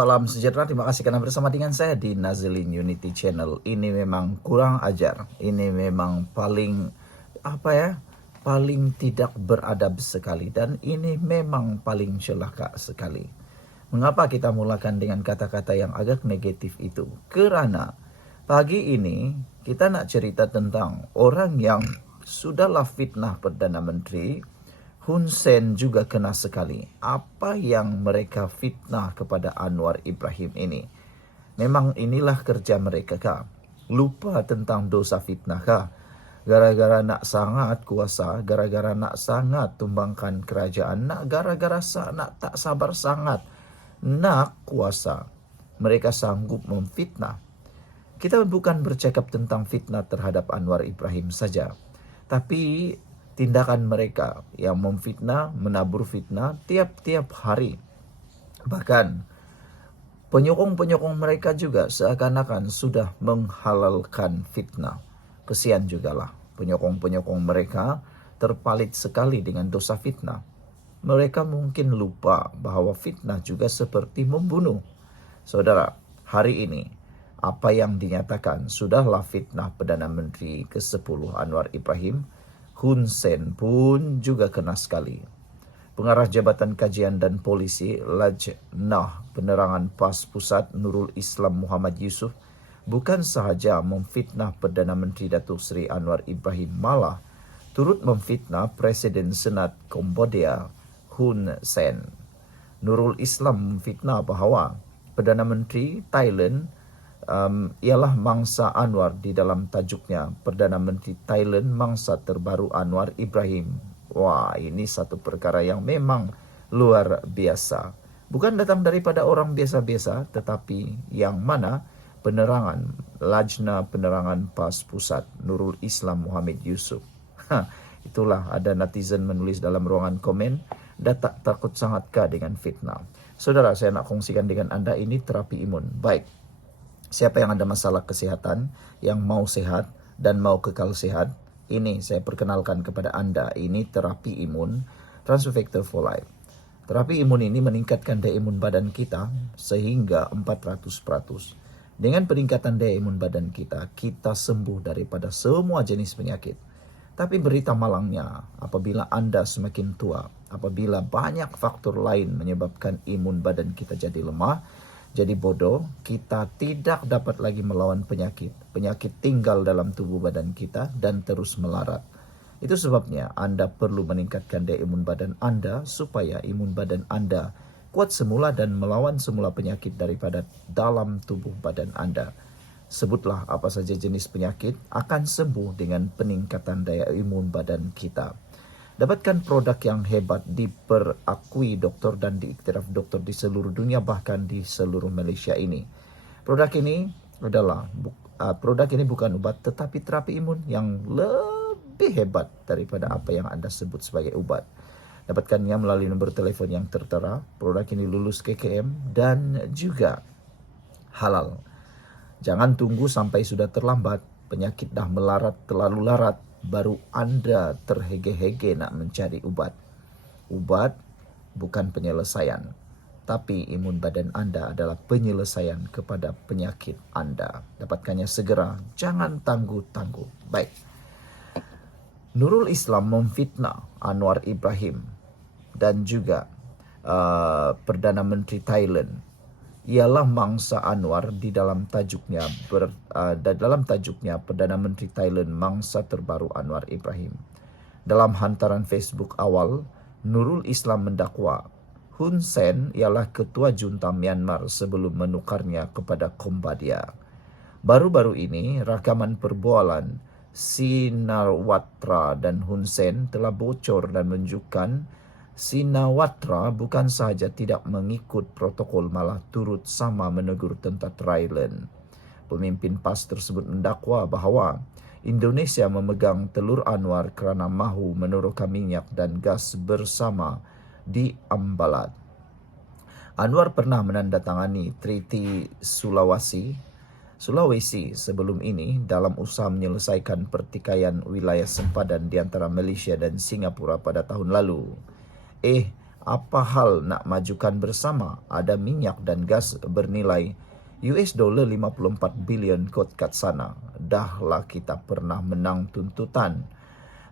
Salam sejahtera, terima kasih karena bersama dengan saya di Nazilin Unity Channel. Ini memang kurang ajar, ini memang paling tidak beradab sekali, dan ini memang paling celaka sekali. Mengapa kita mulakan dengan kata-kata yang agak negatif itu? Karena pagi ini kita nak cerita tentang orang yang sudahlah fitnah Perdana Menteri. Hun Sen juga kena sekali. Apa yang mereka fitnah kepada Anwar Ibrahim ini? Memang inilah kerja mereka kah? Lupa tentang dosa fitnah kah? Gara-gara nak sangat kuasa, gara-gara nak sangat tumbangkan kerajaan, nak tak sabar sangat, nak kuasa, mereka sanggup memfitnah. Kita bukan bercakap tentang fitnah terhadap Anwar Ibrahim saja, tapi tindakan mereka yang memfitnah, menabur fitnah tiap-tiap hari. Bahkan penyokong-penyokong mereka juga seakan-akan sudah menghalalkan fitnah. Kesian jugalah penyokong-penyokong mereka terpalit sekali dengan dosa fitnah. Mereka mungkin lupa bahwa fitnah juga seperti membunuh. Saudara, hari ini apa yang dinyatakan sudahlah fitnah Perdana Menteri ke-10 Anwar Ibrahim. Hun Sen pun juga kena sekali. Pengarah Jabatan Kajian dan Polisi Lajnah Penerangan PAS Pusat Nurul Islam Muhammad Yusuf bukan sahaja memfitnah Perdana Menteri Datuk Seri Anwar Ibrahim, malah turut memfitnah Presiden Senat Kambodia Hun Sen. Nurul Islam memfitnah bahawa Perdana Menteri Thailand ialah mangsa Anwar di dalam tajuknya Perdana Menteri Thailand mangsa terbaru Anwar Ibrahim. Wah, ini satu perkara yang memang luar biasa. Bukan datang daripada orang biasa-biasa, tetapi yang mana penerangan Lajna Penerangan PAS Pusat Nurul Islam Muhammad Yusuf. Itulah ada netizen menulis dalam ruangan komen, "Dah tak takut sangatkah dengan fitnah?" Saudara, saya nak kongsikan dengan anda ini terapi imun. Baik, siapa yang ada masalah kesehatan, yang mau sehat dan mau kekal sehat, ini saya perkenalkan kepada anda. Ini terapi imun Transfer Factor for Life. Terapi imun ini meningkatkan daya imun badan kita sehingga 400%. Dengan peningkatan daya imun badan kita, kita sembuh daripada semua jenis penyakit. Tapi berita malangnya, apabila anda semakin tua, apabila banyak faktor lain menyebabkan imun badan kita jadi lemah, jadi bodoh, kita tidak dapat lagi melawan penyakit. Penyakit tinggal dalam tubuh badan kita dan terus melarat. Itu sebabnya anda perlu meningkatkan daya imun badan anda supaya imun badan anda kuat semula dan melawan semula penyakit daripada dalam tubuh badan anda. Sebutlah apa saja jenis penyakit akan sembuh dengan peningkatan daya imun badan kita. Dapatkan produk yang hebat, diperakui doktor dan diiktiraf doktor di seluruh dunia, bahkan di seluruh Malaysia ini. Produk ini bukan obat, tetapi terapi imun yang lebih hebat daripada apa yang anda sebut sebagai obat. Dapatkannya melalui nombor telefon yang tertera. Produk ini lulus KKM dan juga halal. Jangan tunggu sampai sudah terlambat, penyakit dah melarat, terlalu larat, baru anda terhege-hege nak mencari ubat. Ubat bukan penyelesaian, tapi imun badan anda adalah penyelesaian kepada penyakit anda. Dapatkannya segera, jangan tangguh-tangguh. Baik. Nurul Islam memfitnah Anwar Ibrahim dan juga Perdana Menteri Thailand. Ialah mangsa Anwar di dalam tajuknya Perdana Menteri Thailand mangsa terbaru Anwar Ibrahim. Dalam hantaran Facebook awal, Nurul Islam mendakwa Hun Sen ialah ketua junta Myanmar sebelum menukarnya kepada Kambodia. Baru-baru ini, rakaman perbualan Sinawatra dan Hun Sen telah bocor dan menunjukkan Sinawatra bukan sahaja tidak mengikut protokol, malah turut sama menegur tentara Thailand. Pemimpin PAS tersebut mendakwa bahawa Indonesia memegang telur Anwar kerana mahu meneroka minyak dan gas bersama di Ambalat. Anwar pernah menandatangani Treaty Sulawesi sebelum ini dalam usaha menyelesaikan pertikaian wilayah sempadan di antara Malaysia dan Singapura pada tahun lalu. Apa hal nak majukan bersama? Ada minyak dan gas bernilai $54 bilion kot kat sana. Dahlah kita pernah menang tuntutan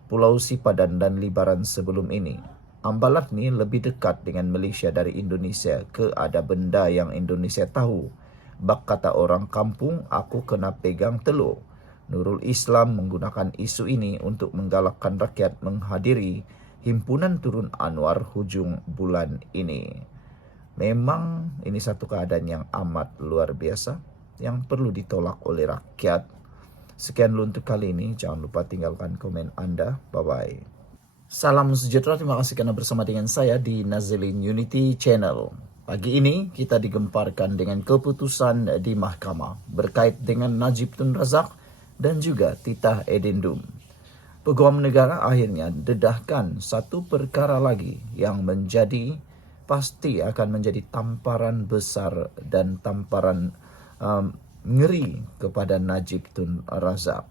Pulau Sipadan dan Libaran sebelum ini. Ambalat ni lebih dekat dengan Malaysia dari Indonesia. Ke ada benda yang Indonesia tahu. Bak kata orang kampung, aku kena pegang telur. Nurul Islam menggunakan isu ini untuk menggalakkan rakyat menghadiri Himpunan Turun Anwar hujung bulan ini. Memang ini satu keadaan yang amat luar biasa yang perlu ditolak oleh rakyat. Sekian dulu untuk kali ini. Jangan lupa tinggalkan komen Anda. Bye-bye. Salam sejahtera. Terima kasih karena bersama dengan saya di Nazilin Unity Channel. Pagi ini kita digemparkan dengan keputusan di mahkamah berkait dengan Najib Tun Razak dan juga Titah Edendum. Peguam negara akhirnya dedahkan satu perkara lagi yang pasti akan menjadi tamparan besar dan tamparan ngeri kepada Najib Tun Razak.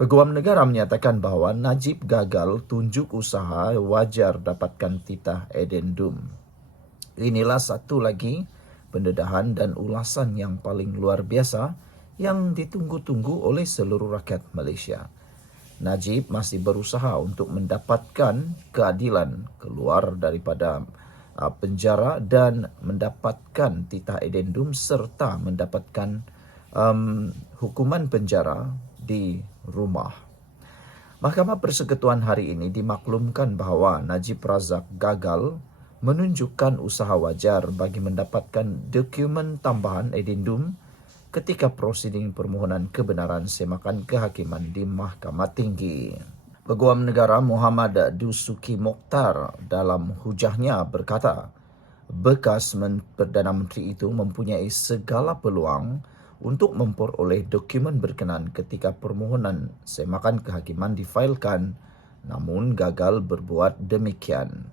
Peguam negara menyatakan bahawa Najib gagal tunjuk usaha wajar dapatkan Titah Edendum. Inilah satu lagi pendedahan dan ulasan yang paling luar biasa yang ditunggu-tunggu oleh seluruh rakyat Malaysia. Najib masih berusaha untuk mendapatkan keadilan keluar daripada penjara dan mendapatkan Titah Edendum serta mendapatkan hukuman penjara di rumah. Mahkamah Persekutuan hari ini dimaklumkan bahawa Najib Razak gagal menunjukkan usaha wajar bagi mendapatkan dokumen tambahan Edendum ketika prosiding permohonan kebenaran semakan kehakiman di Mahkamah Tinggi. Peguam negara Muhammad Dusuki Mokhtar dalam hujahnya berkata, bekas Perdana Menteri itu mempunyai segala peluang untuk memperoleh dokumen berkenan ketika permohonan semakan kehakiman difailkan, namun gagal berbuat demikian.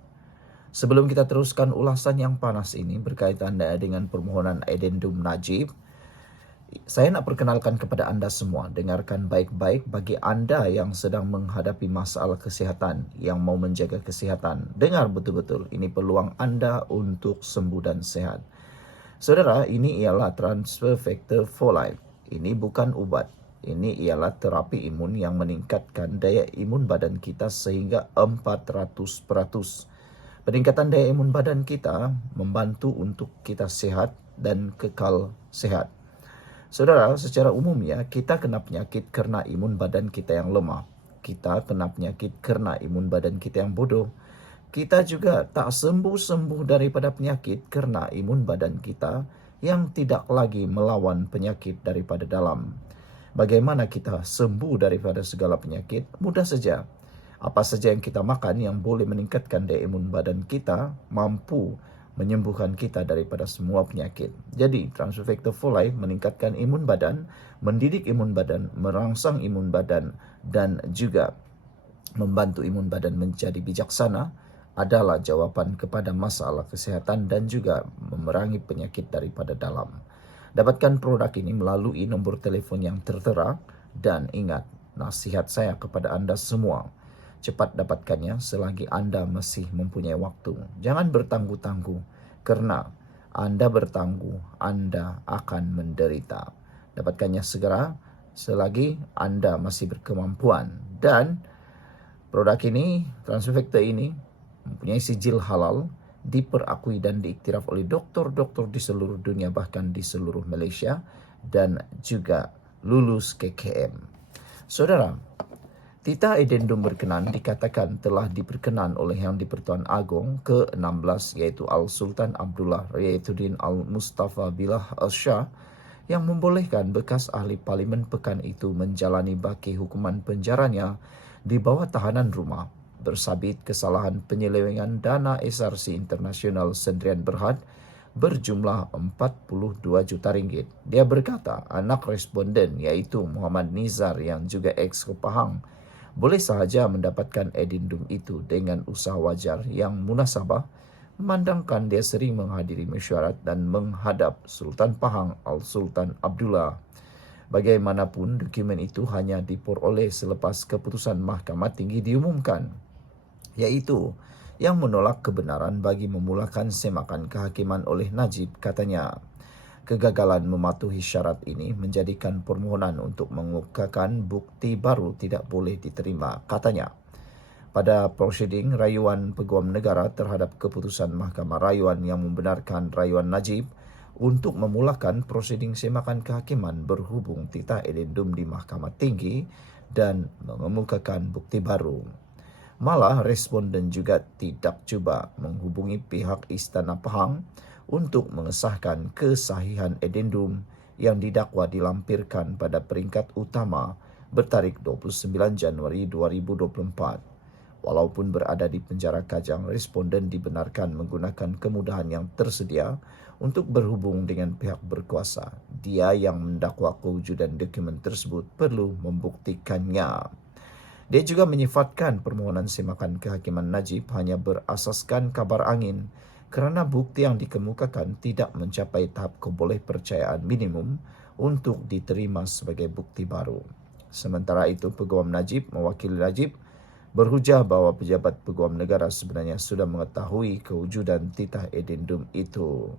Sebelum kita teruskan ulasan yang panas ini berkaitan dengan permohonan Edendum Najib, saya nak perkenalkan kepada anda semua, dengarkan baik-baik bagi anda yang sedang menghadapi masalah kesihatan, yang mau menjaga kesihatan. Dengar betul-betul, ini peluang anda untuk sembuh dan sehat. Saudara, ini ialah transfer factor folate. Ini bukan ubat. Ini ialah terapi imun yang meningkatkan daya imun badan kita sehingga 400%. Peningkatan daya imun badan kita membantu untuk kita sehat dan kekal sehat. Saudara, secara umumnya kita kena penyakit kerana imun badan kita yang lemah. Kita kena penyakit kerana imun badan kita yang bodoh. Kita juga tak sembuh-sembuh daripada penyakit kerana imun badan kita yang tidak lagi melawan penyakit daripada dalam. Bagaimana kita sembuh daripada segala penyakit? Mudah saja. Apa saja yang kita makan yang boleh meningkatkan daya imun badan kita mampu menyembuhkan kita daripada semua penyakit. Jadi, transfer factor folate meningkatkan imun badan, mendidik imun badan, merangsang imun badan dan juga membantu imun badan menjadi bijaksana adalah jawapan kepada masalah kesihatan dan juga memerangi penyakit daripada dalam. Dapatkan produk ini melalui nombor telefon yang tertera dan ingat, nasihat saya kepada anda semua, cepat dapatkannya selagi anda masih mempunyai waktu. Jangan bertangguh-tangguh kerana anda bertangguh, anda akan menderita. Dapatkannya segera selagi anda masih berkemampuan. Dan produk ini, transfer factor ini mempunyai sijil halal, diperakui dan diiktiraf oleh doktor-doktor di seluruh dunia, bahkan di seluruh Malaysia dan juga lulus KKM. Saudara, Titah Edendum berkenan dikatakan telah diperkenan oleh Yang di-Pertuan Agong ke-16 iaitu Al-Sultan Abdullah Riayatuddin Al-Mustafa Billah Al-Shah yang membolehkan bekas ahli parlimen pekan itu menjalani baki hukuman penjaranya di bawah tahanan rumah bersabit kesalahan penyelewengan dana SRC Internasional Sendirian Berhad berjumlah 42 juta ringgit. Dia berkata anak responden iaitu Muhammad Nizar yang juga ex-Kopahang boleh sahaja mendapatkan edendum itu dengan usaha wajar yang munasabah memandangkan dia sering menghadiri mesyuarat dan menghadap Sultan Pahang Al-Sultan Abdullah. Bagaimanapun, dokumen itu hanya diperoleh selepas keputusan Mahkamah Tinggi diumumkan, iaitu yang menolak kebenaran bagi memulakan semakan kehakiman oleh Najib. Katanya, kegagalan mematuhi syarat ini menjadikan permohonan untuk mengemukakan bukti baru tidak boleh diterima. Katanya, pada prosiding rayuan Peguam Negara terhadap keputusan Mahkamah Rayuan yang membenarkan rayuan Najib untuk memulakan prosiding semakan kehakiman berhubung titah edendum di Mahkamah Tinggi dan mengemukakan bukti baru. Malah responden juga tidak cuba menghubungi pihak Istana Pahang untuk mengesahkan kesahihan edendum yang didakwa dilampirkan pada peringkat utama bertarikh 29 Januari 2024. Walaupun berada di penjara Kajang, responden dibenarkan menggunakan kemudahan yang tersedia untuk berhubung dengan pihak berkuasa. Dia yang mendakwa kewujudan dokumen tersebut perlu membuktikannya. Dia juga menyifatkan permohonan semakan kehakiman Najib hanya berasaskan kabar angin kerana bukti yang dikemukakan tidak mencapai tahap kebolehpercayaan minimum untuk diterima sebagai bukti baru. Sementara itu, Peguam Najib, mewakili Najib, berhujah bahawa pejabat Peguam Negara sebenarnya sudah mengetahui kewujudan titah edendum itu.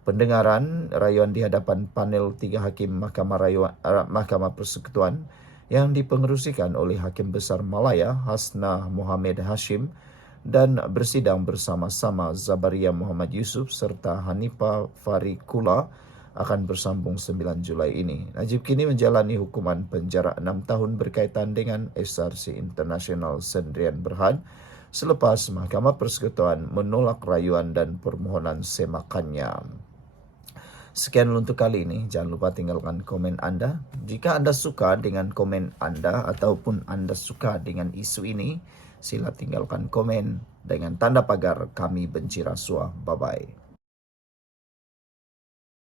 Pendengaran rayuan di hadapan panel 3 hakim Mahkamah Persekutuan yang dipengerusikan oleh Hakim Besar Malaya Hasna Mohamed Hashim dan bersidang bersama-sama Zabaria Muhammad Yusuf serta Hanifa Farikula akan bersambung 9 Julai ini. Najib kini menjalani hukuman penjara 6 tahun berkaitan dengan SRC International Sendirian Berhad selepas Mahkamah Persekutuan menolak rayuan dan permohonan semakannya. Sekian untuk kali ini. Jangan lupa tinggalkan komen anda. Jika anda suka dengan komen anda ataupun anda suka dengan isu ini, sila tinggalkan komen dengan tanda pagar kami benci rasuah. Bye-bye.